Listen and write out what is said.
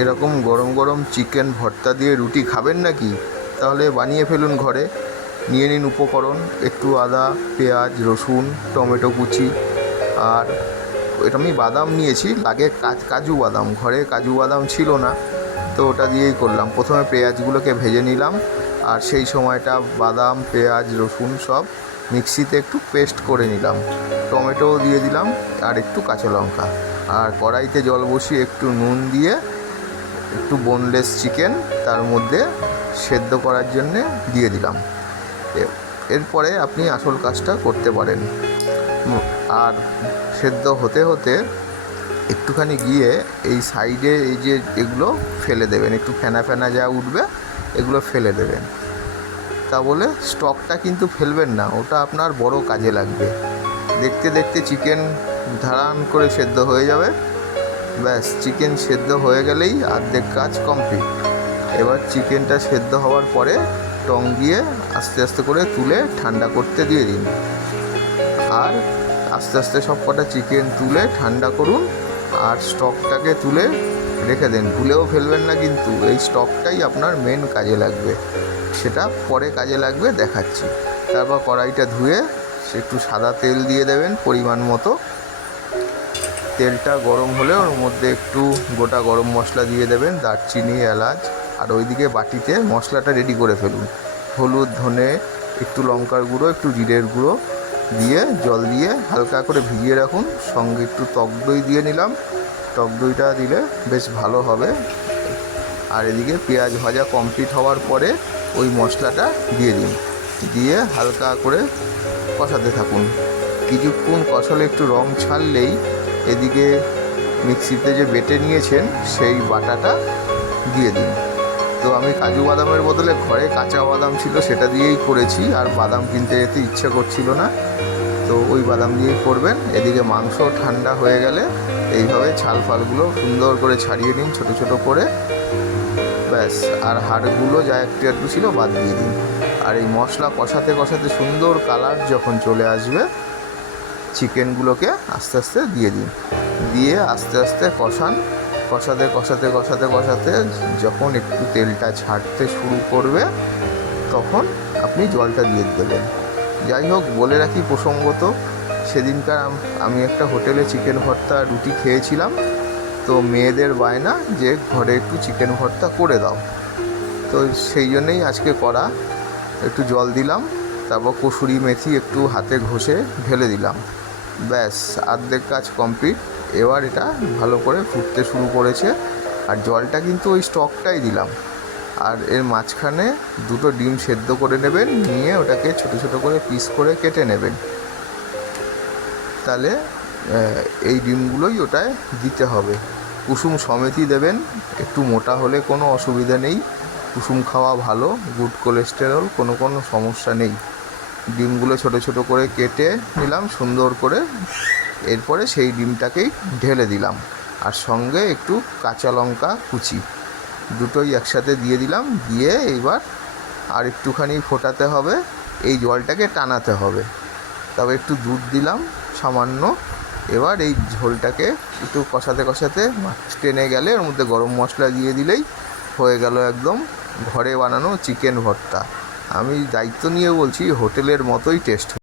এরকম গরম গরম চিকেন ভর্তা দিয়ে রুটি খাবেন নাকি? তাহলে বানিয়ে ফেলুন ঘরে। নিয়ে নিন উপকরণ: একটু আদা, পেঁয়াজ, রসুন, টমেটো কুচি, আর এটা আমি বাদাম নিয়েছি, লাগে কাজু বাদাম। ঘরে কাজু বাদাম ছিল না, তো ওটা দিয়েই করলাম। প্রথমে পেঁয়াজগুলোকে ভেজে নিলাম, আর সেই সময়টা বাদাম, পেঁয়াজ, রসুন সব মিক্সিতে একটু পেস্ট করে নিলাম। টমেটোও দিয়ে দিলাম, আর একটু কাঁচা লঙ্কা। আর কড়াইতে জল বসিয়ে একটু নুন দিয়ে একটু বোনলেস চিকেন তার মধ্যে সেদ্ধ করার জন্যে দিয়ে দিলাম। এরপরে আপনি আসল কাজটা করতে পারেন। আর সেদ্ধ হতে হতে একটুখানি গিয়ে এই সাইডে এই যে এগুলো ফেলে দেবেন, একটু ফেনা ফেনা যা উঠবে এগুলো ফেলে দেবেন। তা বলে স্টকটা কিন্তু ফেলবেন না, ওটা আপনার বড় কাজে লাগবে। দেখতে দেখতে চিকেন ধারান করে সেদ্ধ হয়ে যাবে। ব্যাস, চিকেন সেদ্ধ হয়ে গেলেই অর্ধেক কাজ কমপ্লিট। এবার চিকেনটা সেদ্ধ হওয়ার পরে টং দিয়ে আস্তে আস্তে করে তুলে ঠান্ডা করতে দিয়ে দিন। আর আস্তে আস্তে সব কটা চিকেন তুলে ঠান্ডা করুন, আর স্টকটাকে তুলে রেখে দেন। ভুলেও ফেলবেন না কিন্তু, এই স্টকটাই আপনার মেন কাজে লাগবে। সেটা পরে কাজে লাগবে, দেখাচ্ছি। তারপর কড়াইটা ধুয়ে একটু সাদা তেল দিয়ে দেবেন পরিমাণ মতো। তেলটা গরম হলে ওর মধ্যে একটু গোটা গরম মশলা দিয়ে দেবেন, দারচিনি, এলাচ। আর ওইদিকে বাটিতে মশলাটা রেডি করে ফেলুন। হলুদ, ধনে, একটু লঙ্কার গুঁড়ো, একটু জিরের গুঁড়ো দিয়ে জল দিয়ে হালকা করে ভিজিয়ে রাখুন। সঙ্গে একটু টক দই দিয়ে নিলাম, টক দইটা দিলে বেশ ভালো হবে। আর এদিকে পেঁয়াজ ভাজা কমপ্লিট হওয়ার পরে ওই মশলাটা দিয়ে দিন, দিয়ে হালকা করে কষাতে থাকুন। কিছুক্ষণ কষালে একটু রং ছাড়লেই এদিকে মিক্সিতে যে বেটে নিয়েছেন সেই বাটাটা দিয়ে দিন। তো আমি কাজু বাদামের বদলে ঘরে কাঁচা বাদাম ছিল, সেটা দিয়েই করেছি। আর বাদাম কিনতে যেতে ইচ্ছে করছিল না, তো ওই বাদাম দিয়েই করবেন। এদিকে মাংস ঠান্ডা হয়ে গেলে এইভাবে ছাল ফালগুলো সুন্দর করে ছাড়িয়ে নিন ছোটো ছোটো করে। ব্যাস, আর হাড়গুলো যা একটু একটু ছিল বাদ দিয়ে দিন। আর এই মশলা কষাতে কষাতে সুন্দর কালার যখন চলে আসবে, চিকেনগুলোকে আস্তে আস্তে দিয়ে দিন। দিয়ে আস্তে আস্তে কষান। কষাতে কষাতে কষাতে কষাতে যখন একটু তেলটা ছাড়তে শুরু করবে, তখন আপনি জলটা দিয়ে দেবেন। যাই হোক, বলে রাখি প্রসঙ্গত, সেদিনকার আমি একটা হোটেলে চিকেন ভর্তা রুটি খেয়েছিলাম। তো মেয়েদের বায়না যে ঘরে একটু চিকেন ভর্তা করে দাও, তো সেই জন্যেই আজকে করা। একটু জল দিলাম, তারপর কসুরি মেথি একটু হাতে ঘষে ঢেলে দিলাম। ব্যাস, অর্ধেক কাজ কমপ্লিট। এবার এটা ভালো করে ফুটতে শুরু করেছে। আর জলটা কিন্তু ওই স্টকটাই দিলাম। আর এর মাঝখানে দুটো ডিম সেদ্ধ করে নেবেন, নিয়ে ওটাকে ছোটো ছোটো করে পিস করে কেটে নেবেন। তাহলে এই ডিমগুলোই ওটায় দিতে হবে। কুসুম সমেতই দেবেন, একটু মোটা হলে কোনো অসুবিধা নেই। কুসুম খাওয়া ভালো, গুড কোলেস্টেরল, কোনো সমস্যা নেই। ডিমগুলো ছোটো ছোটো করে কেটে নিলাম সুন্দর করে। এরপরে সেই ডিমটাকেই ঢেলে দিলাম, আর সঙ্গে একটু কাঁচা লঙ্কা কুচি দুটোই একসাথে দিয়ে দিলাম। দিয়ে এইবার আর একটুখানি ফোটাতে হবে, এই জলটাকে টানাতে হবে। তবে একটু দুধ দিলাম সামান্য। এবার এই ঝোলটাকে একটু কষাতে কষাতে টেনে গেলে ওর মধ্যে গরম মশলা দিয়ে দিলেই হয়ে গেল একদম ঘরে বানানো চিকেন ভর্তা। আমি দায়িত্ব নিয়ে বলছি, হোটেলের মতোই টেস্ট।